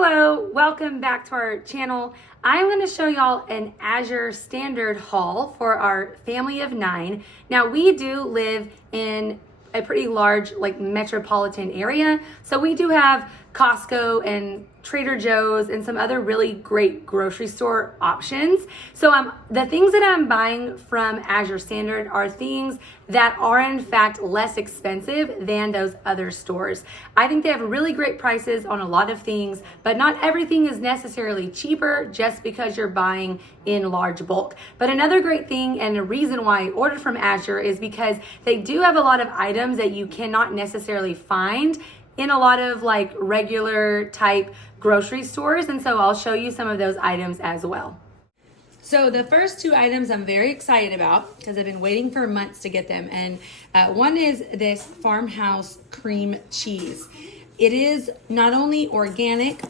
Hello, welcome back to our channel. I'm going to show y'all an Azure Standard haul for our family of 9. Now we do live in a pretty large metropolitan area, so we do have Costco and Trader Joe's and some other really great grocery store options. So the things that I'm buying from Azure Standard are things that are in fact less expensive than those other stores. I think they have really great prices on a lot of things, but not everything is necessarily cheaper just because you're buying in large bulk. But another great thing and a reason why I ordered from Azure is because they do have a lot of items that you cannot necessarily find in a lot of regular type grocery stores, and so I'll show you some of those items as well. So the first two items I'm very excited about because I've been waiting for months to get them, and one is this Farmhouse cream cheese. It is not only organic,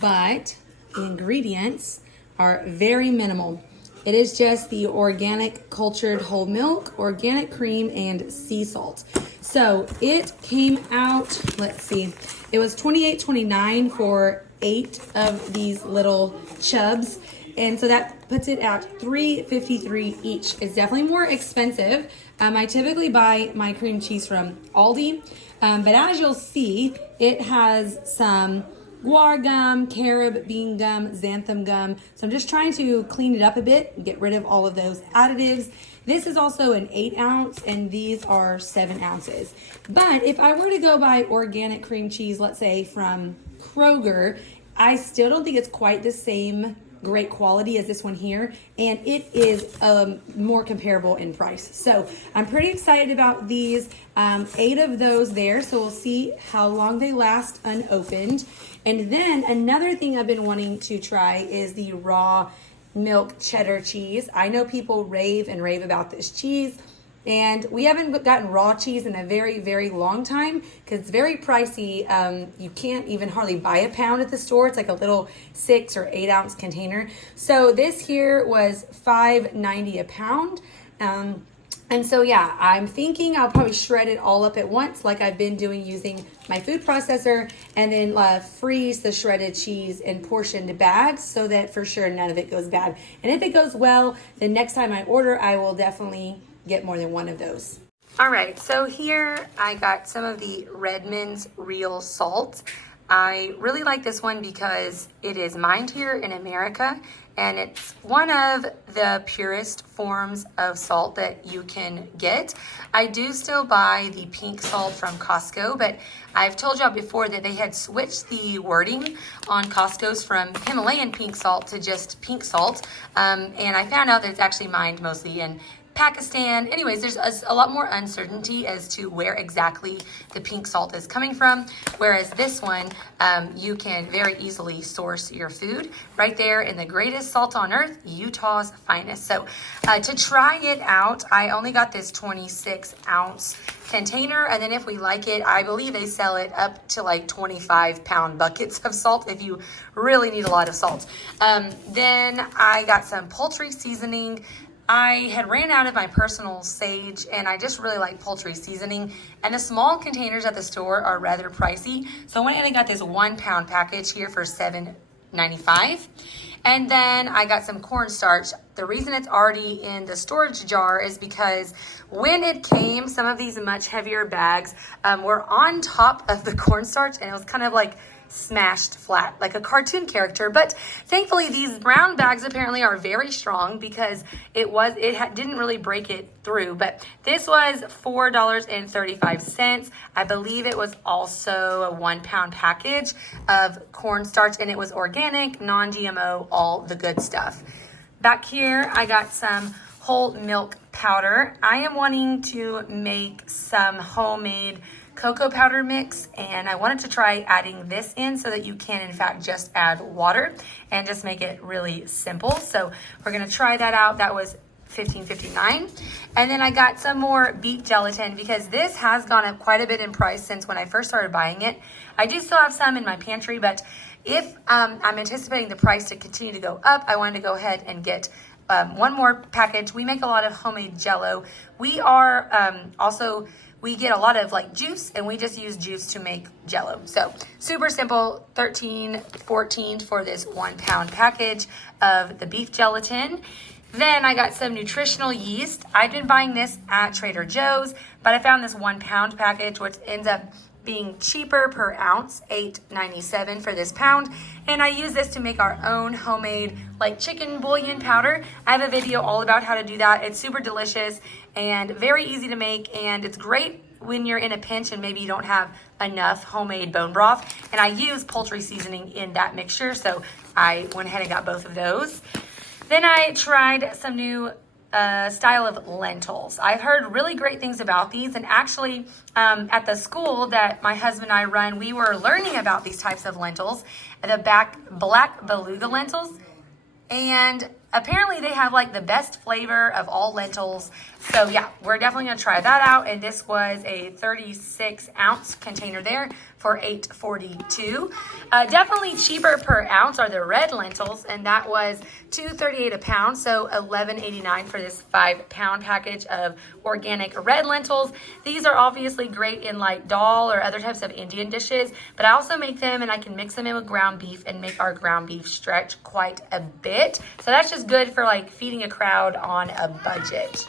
but the ingredients are very minimal. It is just the organic cultured whole milk, organic cream, and sea salt. So it came out, let's see, it was $28.29 for 8 of these little chubs. And so that puts it at $3.53 each. It's definitely more expensive. I typically buy my cream cheese from Aldi, but as you'll see, it has some guar gum, carob, bean gum, xanthan gum. So I'm just trying to clean it up a bit and get rid of all of those additives. This is also an 8 ounce and these are 7 ounces. But if I were to go buy organic cream cheese, let's say from Kroger, I still don't think it's quite the same great quality as this one here, and it is more comparable in price. So I'm pretty excited about these. 8 of those there, so we'll see how long they last unopened. And then another thing I've been wanting to try is the raw milk cheddar cheese. I know people rave about this cheese, and we haven't gotten raw cheese in a very, very long time because it's very pricey. You can't even hardly buy a pound at the store. It's like a little 6 or 8 ounce container. So this here was $5.90 a pound. And so yeah, I'm thinking I'll probably shred it all up at once like I've been doing using my food processor, and then freeze the shredded cheese in portioned bags so that for sure none of it goes bad. And if it goes well, the next time I order, I will definitely get more than one of those. All right, so here I got some of the Redmond's Real Salt. I really like this one because it is mined here in America, and it's one of the purest forms of salt that you can get. I do still buy the pink salt from Costco, but I've told y'all before that they had switched the wording on Costco's from Himalayan pink salt to just pink salt, and I found out that it's actually mined mostly in Pakistan. Anyways, there's a lot more uncertainty as to where exactly the pink salt is coming from, whereas this one, you can very easily source your food right there in the greatest salt on earth, Utah's finest. So to try it out, I only got this 26 ounce container, and then if we like it, I believe they sell it up to 25-pound buckets of salt if you really need a lot of salt. Then I got some poultry seasoning. I had ran out of my personal sage, and I just really like poultry seasoning, and the small containers at the store are rather pricey, so I went in and got this 1-pound package here for $7.95. And then I got some cornstarch. The reason it's already in the storage jar is because when it came, some of these much heavier bags were on top of the cornstarch, and it was kind of smashed flat like a cartoon character. But thankfully these brown bags apparently are very strong because didn't really break it through. But this was $4.35. I believe it was also a 1-pound package of cornstarch, and it was organic, non-GMO, all the good stuff. Back here I got some whole milk powder. I am wanting to make some homemade cocoa powder mix, and I wanted to try adding this in so that you can in fact just add water and just make it really simple. So we're gonna try that out. That was $15.59. And then I got some more beet gelatin because this has gone up quite a bit in price since when I first started buying it. I do still have some in my pantry, but if I'm anticipating the price to continue to go up, I wanted to go ahead and get one more package. We make a lot of homemade Jello. We are also we get a lot of like juice, and we just use juice to make Jell-O. So super simple, $13.14 for this 1 pound package of the beef gelatin. Then I got some nutritional yeast. I've been buying this at Trader Joe's, but I found this 1 pound package, which ends up being cheaper per ounce, $8.97 for this pound. And I use this to make our own homemade like chicken bouillon powder. I have a video all about how to do that. It's super delicious and very easy to make, and it's great when you're in a pinch and maybe you don't have enough homemade bone broth. And I use poultry seasoning in that mixture, so I went ahead and got both of those. Then I tried some new style of lentils. I've heard really great things about these, and actually at the school that my husband and I run, we were learning about these types of lentils, the black beluga lentils, and apparently they have like the best flavor of all lentils. So yeah, we're definitely gonna try that out. And this was a 36 ounce container there for $8.42. Definitely cheaper per ounce are the red lentils, and that was $2.38 a pound, so $11.89 for this 5 pound package of organic red lentils. These are obviously great in like dal or other types of Indian dishes, but I also make them and I can mix them in with ground beef and make our ground beef stretch quite a bit. So that's just good for like feeding a crowd on a budget.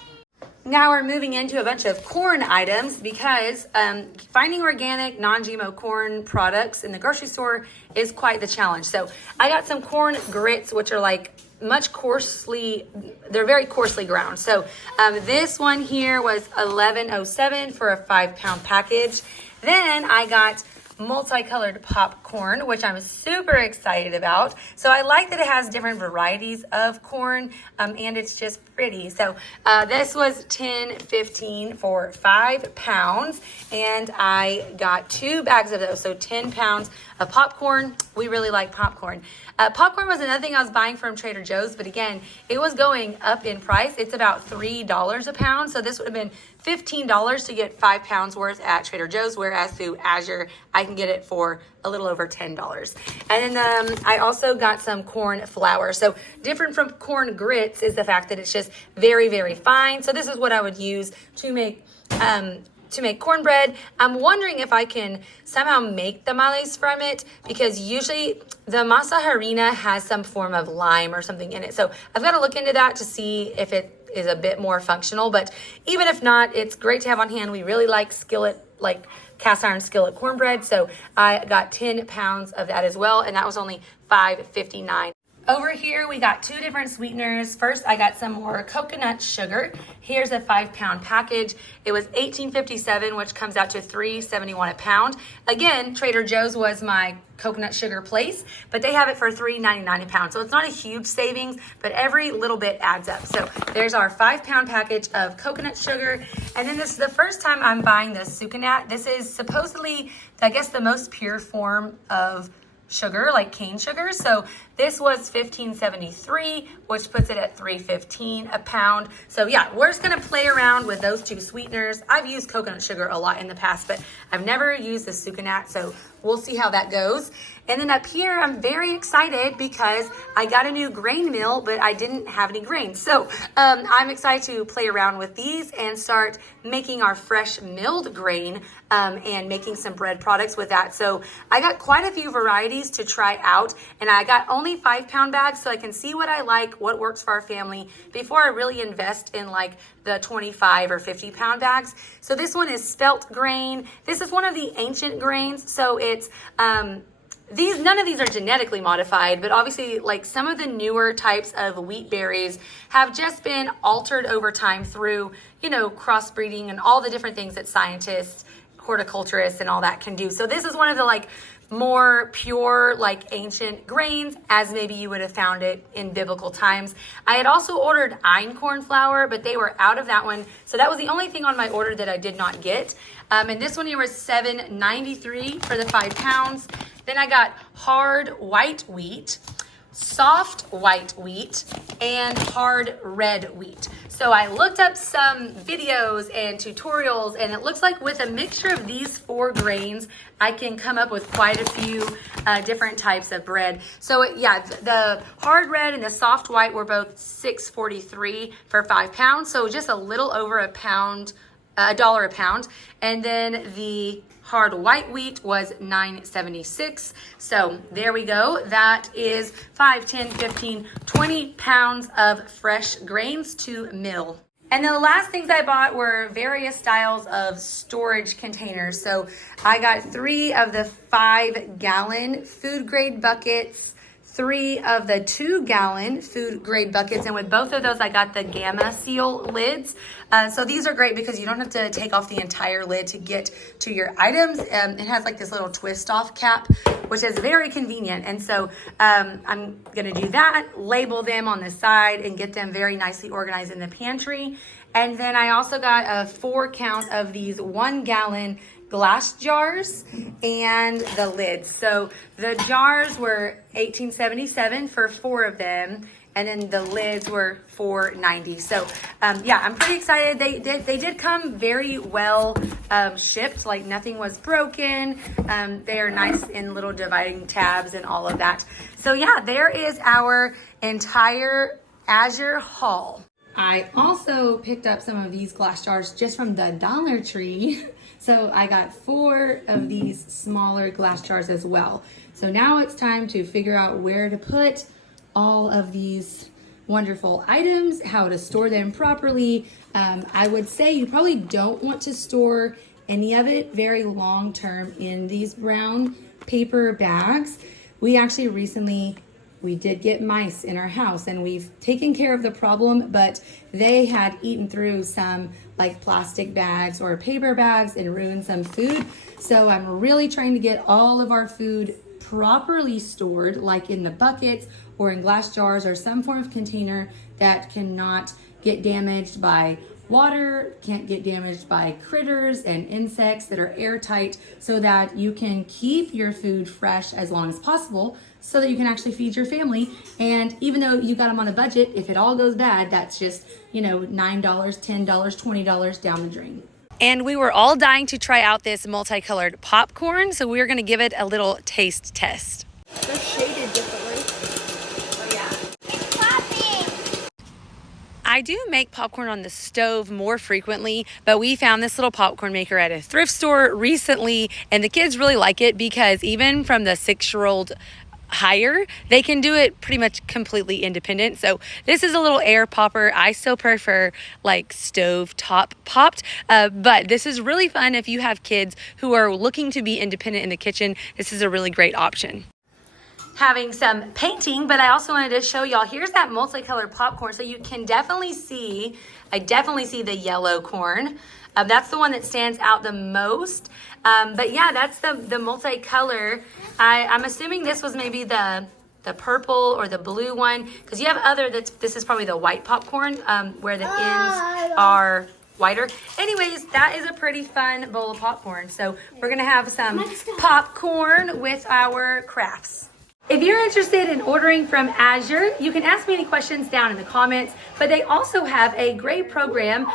Now we're moving into a bunch of corn items because finding organic, non-GMO corn products in the grocery store is quite the challenge. So I got some corn grits, which are like they're very coarsely ground. So this one here was $11.07 for a 5 pound package. Then I got MultiColored Popcorn, which I'm super excited about. So I like that it has different varieties of corn, and it's just pretty. So this was $10.15 for 5 pounds, and I got 2 bags of those, so 10 pounds of popcorn. We really like popcorn. Popcorn was another thing I was buying from Trader Joe's, but again, it was going up in price. It's about $3 a pound, so this would have been $15 to get 5 pounds worth at Trader Joe's, whereas through Azure, I can get it for a little over $10. And then I also got some corn flour. So different from corn grits is the fact that it's just very, very fine. So this is what I would use to make cornbread. I'm wondering if I can somehow make tamales from it, because usually the masa harina has some form of lime or something in it. So I've got to look into that to see if it is a bit more functional, but even if not, it's great to have on hand. We really like cast iron skillet cornbread, so I got 10 pounds of that as well, and that was only $5.59. Over here, we got 2 different sweeteners. First, I got some more coconut sugar. Here's a 5 pound package. It was $18.57, which comes out to $3.71 a pound. Again, Trader Joe's was my coconut sugar place, but they have it for $3.99 a pound. So it's not a huge savings, but every little bit adds up. So there's our 5 pound package of coconut sugar. And then this is the first time I'm buying the sucanat. This is supposedly, I guess, the most pure form of sugar, like cane sugar. So this was $15.73, which puts it at $3.15 a pound. So yeah, we're just gonna play around with those 2 sweeteners. I've used coconut sugar a lot in the past, but I've never used the sucanat, so we'll see how that goes. And then up here, I'm very excited because I got a new grain mill, but I didn't have any grains. So I'm excited to play around with these and start making our fresh milled grain and making some bread products with that. So I got quite a few varieties to try out, and I got only 5 pound bags, so I can see what I like, what works for our family before I really invest in like the 25 or 50 pound bags. So this one is spelt grain. This is one of the ancient grains. So it's, none of these are genetically modified, but obviously like some of the newer types of wheat berries have just been altered over time through, crossbreeding and all the different things that scientists, horticulturists and all that can do. So this is one of the like more pure, like ancient grains, as maybe you would have found it in biblical times. I had also ordered einkorn flour, but they were out of that one. So that was the only thing on my order that I did not get. And this one here was $7.93 for the 5 pounds. Then I got hard white wheat, soft white wheat, and hard red wheat. So I looked up some videos and tutorials, and it looks like with a mixture of these 4 grains, I can come up with quite a few different types of bread. So yeah, the hard red and the soft white were both $6.43 for 5 pounds. So just a little over a pound $1 a pound. And then the hard white wheat was $9.76. So there we go. That is 5, 10, 15, 20 pounds of fresh grains to mill. And then the last things I bought were various styles of storage containers. So I got 3 of the 5-gallon food grade buckets, 3 of the 2-gallon food grade buckets, and with both of those I got the Gamma Seal lids. So these are great because you don't have to take off the entire lid to get to your items. It has like this little twist off cap, which is very convenient. And so I'm gonna do that, label them on the side and get them very nicely organized in the pantry. And then I also got a 4 count of these 1-gallon glass jars and the lids. So the jars were $18.77 for 4 of them, and then the lids were $4.90. So yeah, I'm pretty excited. They did come very well shipped, like nothing was broken. They are nice in little dividing tabs and all of that. So yeah, there is our entire Azure haul. I also picked up some of these glass jars just from the Dollar Tree. So I got 4 of these smaller glass jars as well. So now it's time to figure out where to put all of these wonderful items, how to store them properly. I would say you probably don't want to store any of it very long term in these brown paper bags. We actually we did get mice in our house and we've taken care of the problem, but they had eaten through some like plastic bags or paper bags and ruined some food. So I'm really trying to get all of our food properly stored, like in the buckets or in glass jars or some form of container that cannot get damaged by water, can't get damaged by critters and insects, that are airtight, so that you can keep your food fresh as long as possible so that you can actually feed your family. And even though you got them on a budget, if it all goes bad, that's just, you know, $9, $10, $20 down the drain. And we were all dying to try out this multicolored popcorn, so we're gonna give it a little taste test. They're shaded differently. Oh yeah. It's popping! I do make popcorn on the stove more frequently, but we found this little popcorn maker at a thrift store recently, and the kids really like it because even from the 6-year-old higher, they can do it pretty much completely independent. So this is a little air popper. I still prefer like stove top popped, but this is really fun if you have kids who are looking to be independent in the kitchen. This is a really great option. Having some painting, but I also wanted to show y'all, here's that multicolored popcorn. So you can definitely see, I definitely see the yellow corn. That's the one that stands out the most. But yeah, that's the multicolor. I'm assuming this was maybe the purple or the blue one, because you have other, this is probably the white popcorn, where the ends are whiter. Anyways, that is a pretty fun bowl of popcorn. So we're gonna have some popcorn with our crafts. If you're interested in ordering from Azure, you can ask me any questions down in the comments, but they also have a great program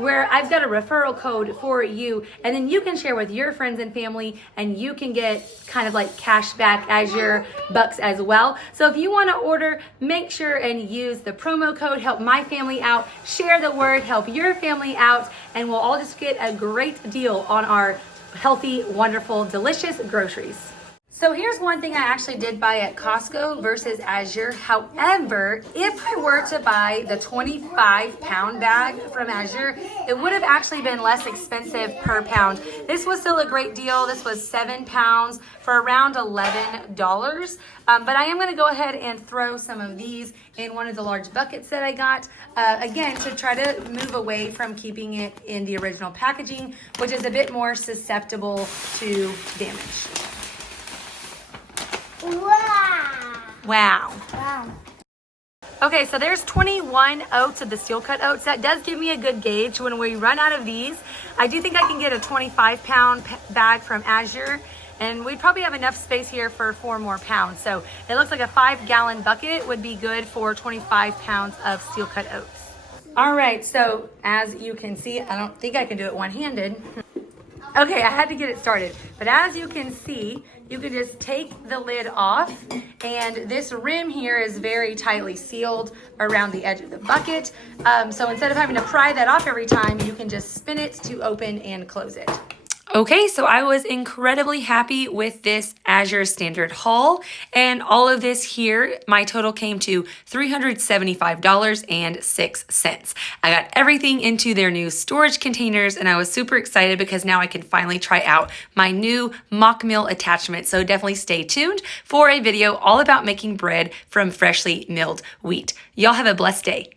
where I've got a referral code for you, and then you can share with your friends and family, and you can get kind of like cash back Azure bucks as well. So if you want to order, make sure and use the promo code, help my family out, share the word, help your family out, and we'll all just get a great deal on our healthy, wonderful, delicious groceries. So here's one thing I actually did buy at Costco versus Azure. However, if I were to buy the 25-pound bag from Azure, it would have actually been less expensive per pound. This was still a great deal. This was 7 pounds for around $11. But I am going to go ahead and throw some of these in one of the large buckets that I got, again, to try to move away from keeping it in the original packaging, which is a bit more susceptible to damage. Wow. Okay, so there's 21 oats of the steel cut oats. That does give me a good gauge when we run out of these. I do think I can get a 25-pound bag from Azure, and we probably have enough space here for 4 more pounds. So it looks like a 5-gallon bucket would be good for 25 pounds of steel cut oats. All right, so as you can see, I don't think I can do it one-handed. Okay, I had to get it started. But as you can see, you can just take the lid off, and this rim here is very tightly sealed around the edge of the bucket. So instead of having to pry that off every time, you can just spin it to open and close it. Okay, so I was incredibly happy with this Azure Standard haul, and all of this here, my total came to $375.06. I got everything into their new storage containers, and I was super excited because now I can finally try out my new mock mill attachment. So definitely stay tuned for a video all about making bread from freshly milled wheat. Y'all have a blessed day.